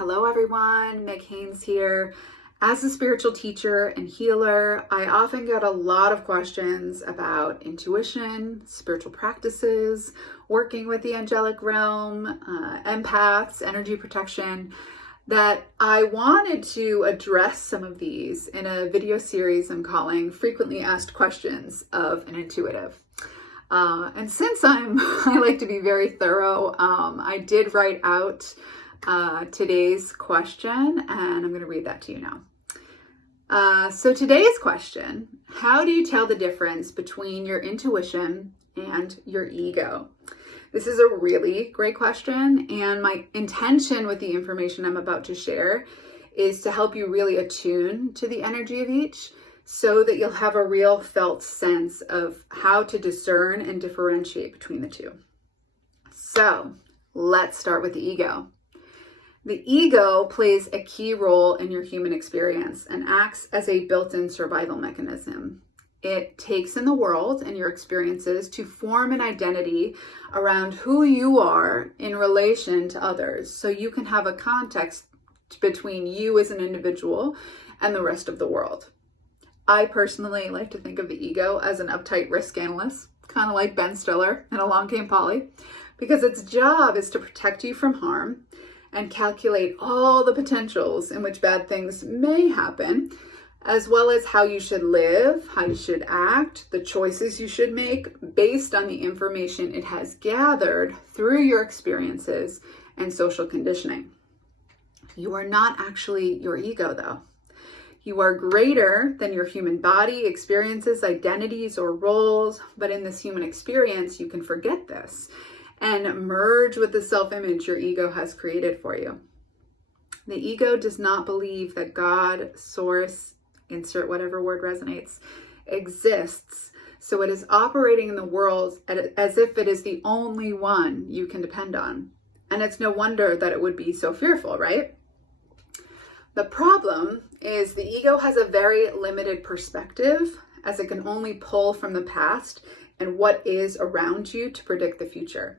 Hello everyone, Meg Haynes here. As a spiritual teacher and healer, I often get a lot of questions about intuition, spiritual practices, working with the angelic realm, empaths, energy protection, that I wanted to address some of these in a video series I'm calling Frequently Asked Questions of an Intuitive. And since I like to be very thorough, I did write out today's question, and I'm going to read that to you now. So today's question: how do you tell the difference between your intuition and your ego? This is a really great question, and my intention with the information I'm about to share is to help you really attune to the energy of each, so that you'll have a real felt sense of how to discern and differentiate between the two. So let's start with the ego. The ego plays a key role in your human experience and acts as a built-in survival mechanism. It takes in the world and your experiences to form an identity around who you are in relation to others, so you can have a context between you as an individual and the rest of the world. I personally like to think of the ego as an uptight risk analyst, kind of like Ben Stiller in Along Came Polly, because its job is to protect you from harm and calculate all the potentials in which bad things may happen, as well as how you should live, how you should act, the choices you should make based on the information it has gathered through your experiences and social conditioning. You are not actually your ego, though. You are greater than your human body, experiences, identities, or roles, but in this human experience, you can forget this and merge with the self-image your ego has created for you. The ego does not believe that God, source, insert whatever word resonates, exists, so it is operating in the world as if it is the only one you can depend on. And it's no wonder that it would be so fearful, right? The problem is the ego has a very limited perspective, as it can only pull from the past and what is around you to predict the future.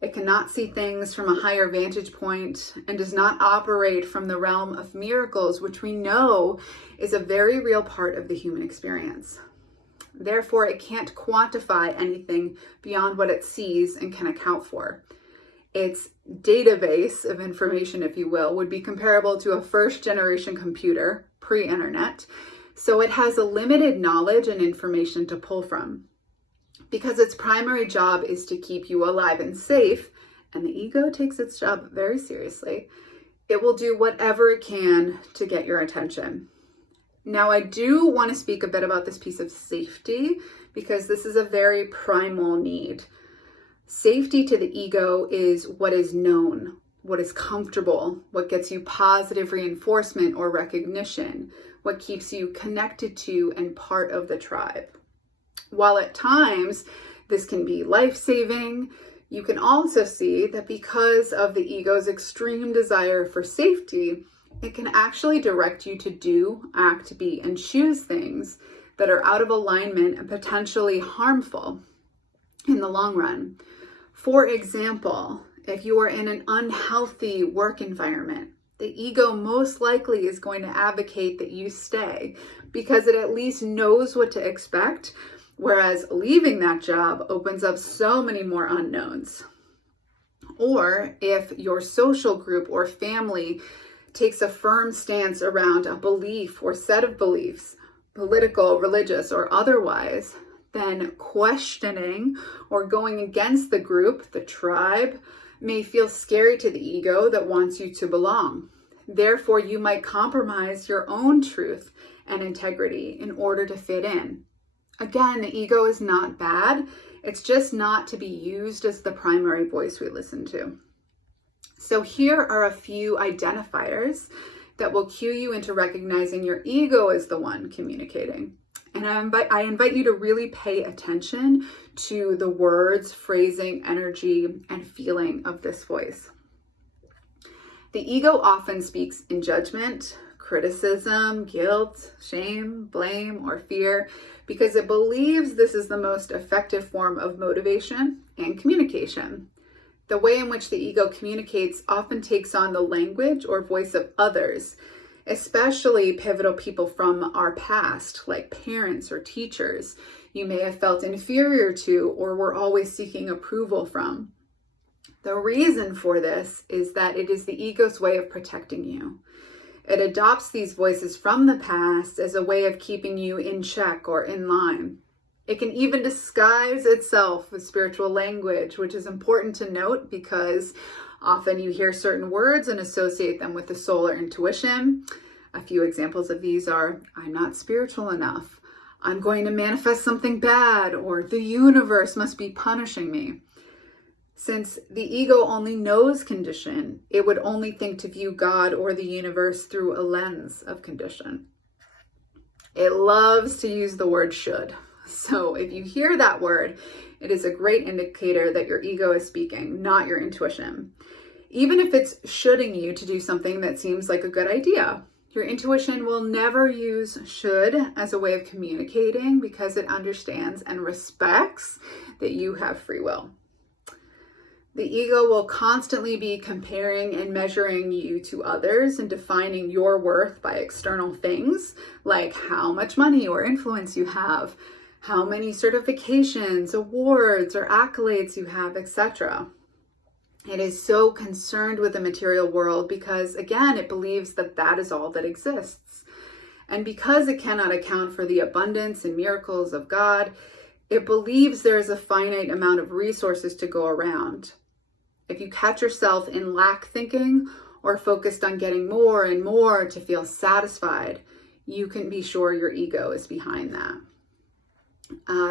It cannot see things from a higher vantage point and does not operate from the realm of miracles, which we know is a very real part of the human experience. Therefore, it can't quantify anything beyond what it sees and can account for. Its database of information, if you will, would be comparable to a first-generation computer, pre-internet, so it has a limited knowledge and information to pull from. Because its primary job is to keep you alive and safe, and the ego takes its job very seriously, it will do whatever it can to get your attention. Now, I do want to speak a bit about this piece of safety, because this is a very primal need. Safety to the ego is what is known, what is comfortable, what gets you positive reinforcement or recognition, what keeps you connected to and part of the tribe. While at times this can be life-saving, you can also see that because of the ego's extreme desire for safety, it can actually direct you to do, act, be, and choose things that are out of alignment and potentially harmful in the long run. For example, if you are in an unhealthy work environment, the ego most likely is going to advocate that you stay because it at least knows what to expect, whereas leaving that job opens up so many more unknowns. Or if your social group or family takes a firm stance around a belief or set of beliefs, political, religious, or otherwise, then questioning or going against the group, the tribe, may feel scary to the ego that wants you to belong. Therefore, you might compromise your own truth and integrity in order to fit in. Again, the ego is not bad. It's just not to be used as the primary voice we listen to. So here are a few identifiers that will cue you into recognizing your ego as the one communicating. And I invite you to really pay attention to the words, phrasing, energy, and feeling of this voice. The ego often speaks in judgment, criticism, guilt, shame, blame, or fear, because it believes this is the most effective form of motivation and communication. The way in which the ego communicates often takes on the language or voice of others, especially pivotal people from our past, like parents or teachers you may have felt inferior to or were always seeking approval from. The reason for this is that it is the ego's way of protecting you. It adopts these voices from the past as a way of keeping you in check or in line. It can even disguise itself with spiritual language, which is important to note because often you hear certain words and associate them with the soul or intuition. A few examples of these are, I'm not spiritual enough, I'm going to manifest something bad, or the universe must be punishing me. Since the ego only knows condition, it would only think to view God or the universe through a lens of condition. It loves to use the word should. So if you hear that word, it is a great indicator that your ego is speaking, not your intuition. Even if it's shoulding you to do something that seems like a good idea, your intuition will never use should as a way of communicating because it understands and respects that you have free will. The ego will constantly be comparing and measuring you to others and defining your worth by external things like how much money or influence you have, how many certifications, awards, or accolades you have, etc. It is so concerned with the material world because, again, it believes that that is all that exists. And because it cannot account for the abundance and miracles of God, it believes there is a finite amount of resources to go around. If you catch yourself in lack thinking or focused on getting more and more to feel satisfied, you can be sure your ego is behind that.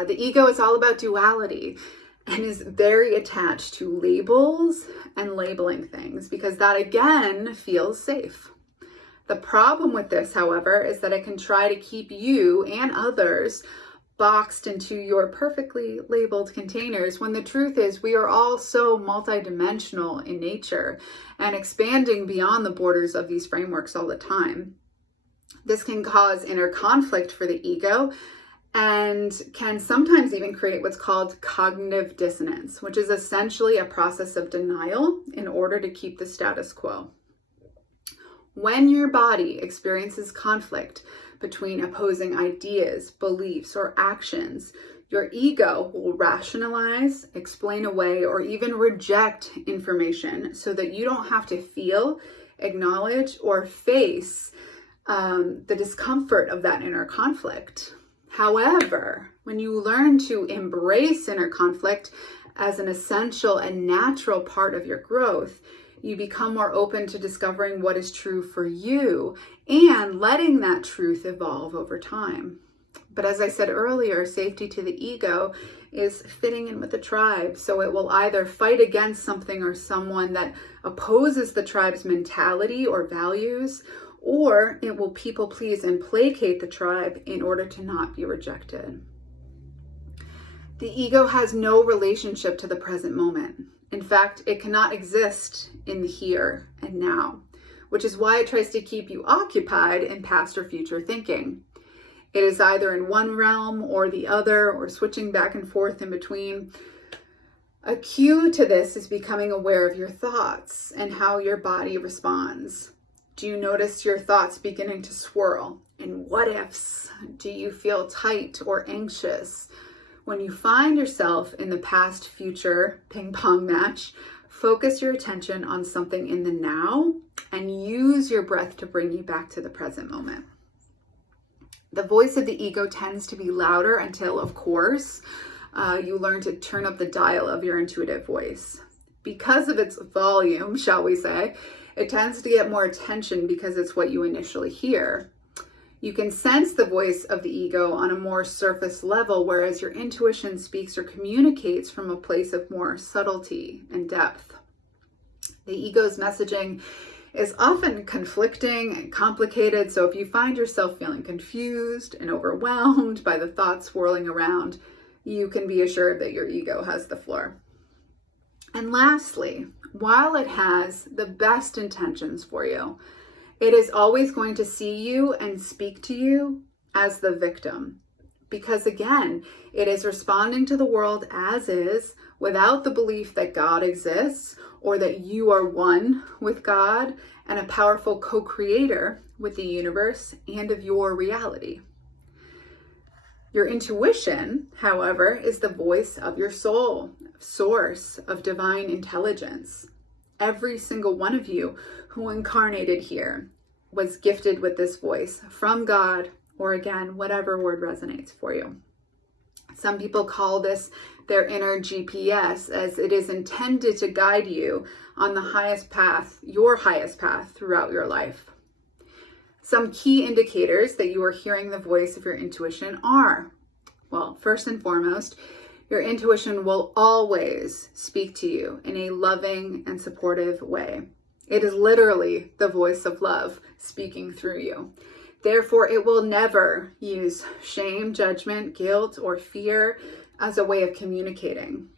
The ego is all about duality and is very attached to labels and labeling things because that, again, feels safe. The problem with this, however, is that it can try to keep you and others boxed into your perfectly labeled containers when the truth is we are all so multidimensional in nature and expanding beyond the borders of these frameworks all the time. This can cause inner conflict for the ego and can sometimes even create what's called cognitive dissonance, which is essentially a process of denial in order to keep the status quo. When your body experiences conflict between opposing ideas, beliefs, or actions, your ego will rationalize, explain away, or even reject information so that you don't have to feel, acknowledge, or face the discomfort of that inner conflict. However, when you learn to embrace inner conflict as an essential and natural part of your growth, you become more open to discovering what is true for you and letting that truth evolve over time. But as I said earlier, safety to the ego is fitting in with the tribe. So it will either fight against something or someone that opposes the tribe's mentality or values, or it will people please and placate the tribe in order to not be rejected. The ego has no relationship to the present moment. In fact, it cannot exist in the here and now, which is why it tries to keep you occupied in past or future thinking. It is either in one realm or the other, or switching back and forth in between. A cue to this is becoming aware of your thoughts and how your body responds. Do you notice your thoughts beginning to swirl? And what ifs? Do you feel tight or anxious? When you find yourself in the past-future ping pong match, focus your attention on something in the now and use your breath to bring you back to the present moment. The voice of the ego tends to be louder until, of course, you learn to turn up the dial of your intuitive voice. Because of its volume, shall we say, it tends to get more attention because it's what you initially hear. You can sense the voice of the ego on a more surface level, whereas your intuition speaks or communicates from a place of more subtlety and depth. The ego's messaging is often conflicting and complicated, so if you find yourself feeling confused and overwhelmed by the thoughts swirling around, you can be assured that your ego has the floor. And lastly, while it has the best intentions for you, it is always going to see you and speak to you as the victim. Because again, it is responding to the world as is without the belief that God exists or that you are one with God and a powerful co-creator with the universe and of your reality. Your intuition, however, is the voice of your soul, source of divine intelligence. Every single one of you who incarnated here was gifted with this voice from God, or again, whatever word resonates for you. Some people call this their inner GPS, as it is intended to guide you on the highest path, your highest path throughout your life. Some key indicators that you are hearing the voice of your intuition are, well, first and foremost, your intuition will always speak to you in a loving and supportive way. It is literally the voice of love speaking through you. Therefore, it will never use shame, judgment, guilt, or fear as a way of communicating.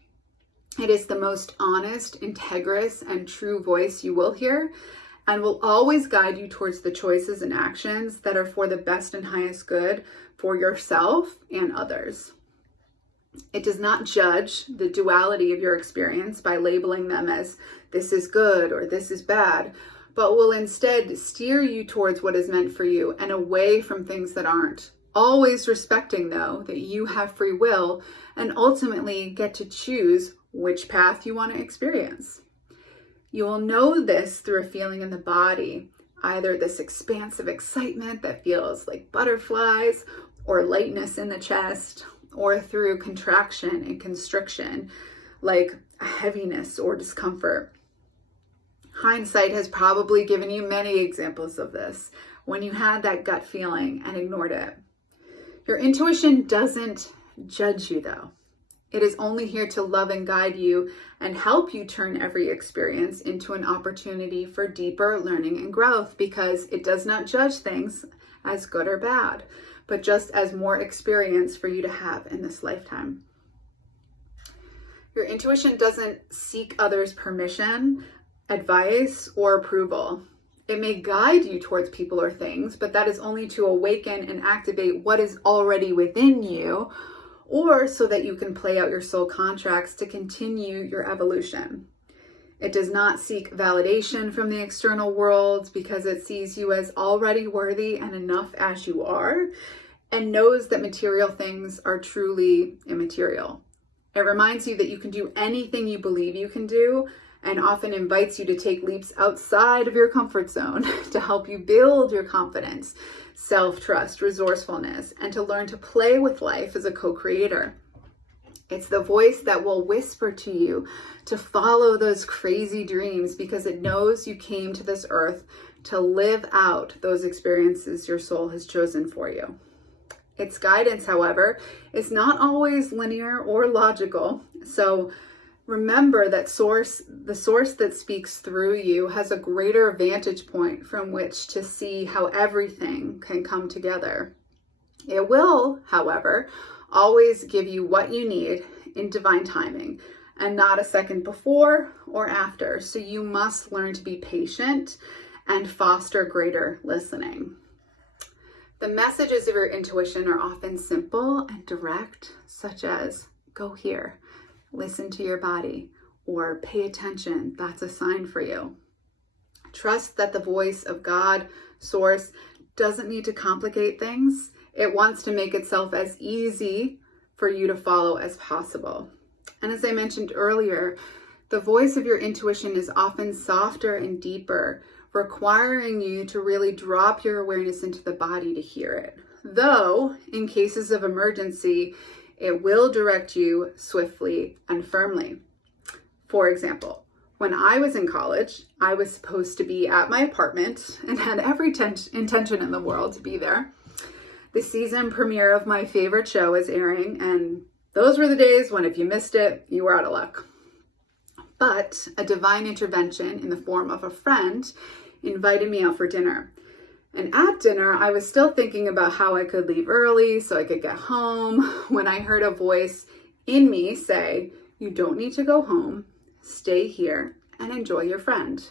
It is the most honest, integrous, and true voice you will hear, and will always guide you towards the choices and actions that are for the best and highest good for yourself and others. It does not judge the duality of your experience by labeling them as this is good or this is bad, but will instead steer you towards what is meant for you and away from things that aren't. Always respecting, though, that you have free will and ultimately get to choose which path you want to experience. You will know this through a feeling in the body, either this expansive excitement that feels like butterflies or lightness in the chest, or through contraction and constriction, like heaviness or discomfort. Hindsight has probably given you many examples of this when you had that gut feeling and ignored it. Your intuition doesn't judge you, though. It is only here to love and guide you and help you turn every experience into an opportunity for deeper learning and growth, because it does not judge things as good or bad, but just as more experience for you to have in this lifetime. Your intuition doesn't seek others' permission, advice, or approval. It may guide you towards people or things, but that is only to awaken and activate what is already within you, or so that you can play out your soul contracts to continue your evolution. It does not seek validation from the external world because it sees you as already worthy and enough as you are, and knows that material things are truly immaterial. It reminds you that you can do anything you believe you can do, and often invites you to take leaps outside of your comfort zone to help you build your confidence, self-trust, resourcefulness, and to learn to play with life as a co-creator. It's the voice that will whisper to you to follow those crazy dreams because it knows you came to this earth to live out those experiences your soul has chosen for you. Its guidance, however, is not always linear or logical, so remember that the source that speaks through you has a greater vantage point from which to see how everything can come together. It will, however, always give you what you need in divine timing and not a second before or after. So you must learn to be patient and foster greater listening. The messages of your intuition are often simple and direct, such as go here, listen to your body, or pay attention, that's a sign for you. Trust that the voice of God, source, doesn't need to complicate things. It wants to make itself as easy for you to follow as possible. And as I mentioned earlier, the voice of your intuition is often softer and deeper, requiring you to really drop your awareness into the body to hear it. Though, in cases of emergency, it will direct you swiftly and firmly. For example, when I was in college, I was supposed to be at my apartment and had every intention in the world to be there. The season premiere of my favorite show is airing, and those were the days when if you missed it, you were out of luck. But a divine intervention in the form of a friend invited me out for dinner. And at dinner, I was still thinking about how I could leave early so I could get home when I heard a voice in me say, "You don't need to go home, stay here and enjoy your friend."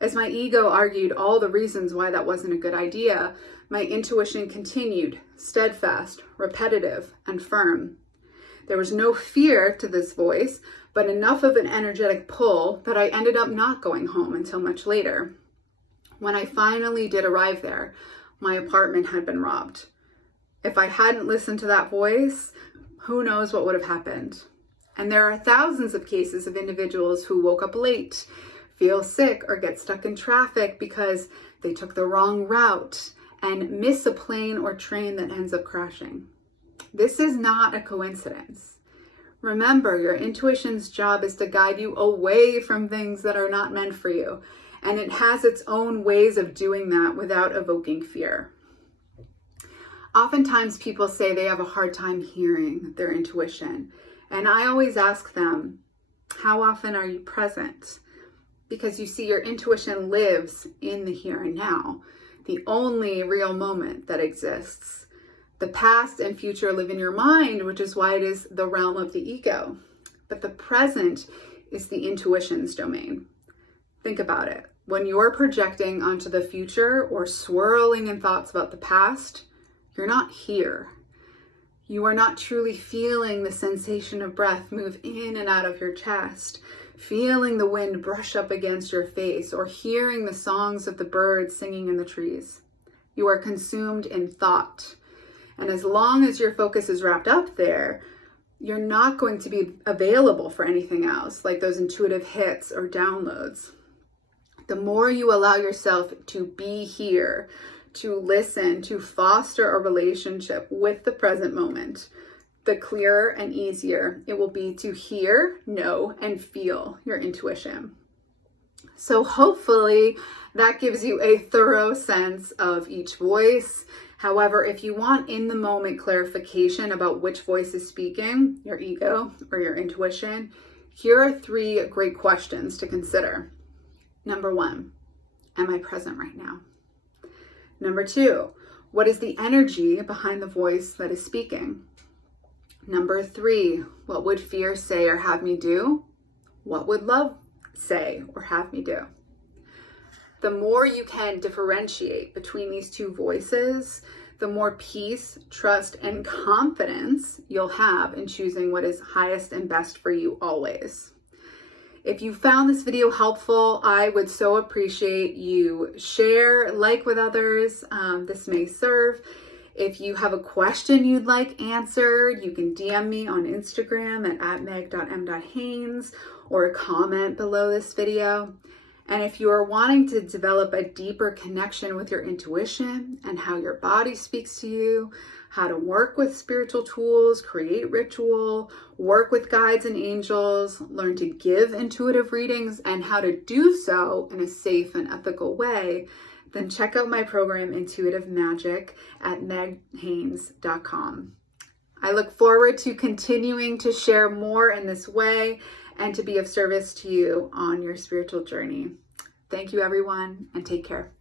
As my ego argued all the reasons why that wasn't a good idea, my intuition continued, steadfast, repetitive, and firm. There was no fear to this voice, but enough of an energetic pull that I ended up not going home until much later. When I finally did arrive there, my apartment had been robbed. If I hadn't listened to that voice, who knows what would have happened. And there are thousands of cases of individuals who woke up late, feel sick, or get stuck in traffic because they took the wrong route and miss a plane or train that ends up crashing. This is not a coincidence. Remember, your intuition's job is to guide you away from things that are not meant for you, and it has its own ways of doing that without evoking fear. Oftentimes people say they have a hard time hearing their intuition, and I always ask them, how often are you present? Because you see, your intuition lives in the here and now, the only real moment that exists. The past and future live in your mind, which is why it is the realm of the ego. But the present is the intuition's domain. Think about it. When you're projecting onto the future or swirling in thoughts about the past, you're not here. You are not truly feeling the sensation of breath move in and out of your chest, feeling the wind brush up against your face, or hearing the songs of the birds singing in the trees. You are consumed in thought. And as long as your focus is wrapped up there, you're not going to be available for anything else, like those intuitive hits or downloads. The more you allow yourself to be here, to listen, to foster a relationship with the present moment, the clearer and easier it will be to hear, know, and feel your intuition. So hopefully that gives you a thorough sense of each voice. However, if you want in the moment clarification about which voice is speaking, your ego or your intuition, here are 3 great questions to consider. Number 1, am I present right now? Number 2, what is the energy behind the voice that is speaking? Number 3, what would fear say or have me do? What would love say or have me do? The more you can differentiate between these 2 voices, the more peace, trust, and confidence you'll have in choosing what is highest and best for you always. If you found this video helpful, I would so appreciate you share, like with others. This may serve. If you have a question you'd like answered, you can DM me on Instagram at meg.m.haynes or comment below this video. And if you are wanting to develop a deeper connection with your intuition and how your body speaks to you, how to work with spiritual tools, create ritual, work with guides and angels, learn to give intuitive readings, and how to do so in a safe and ethical way, then check out my program, Intuitive Magic, at meghaynes.com. I look forward to continuing to share more in this way and to be of service to you on your spiritual journey. Thank you, everyone, and take care.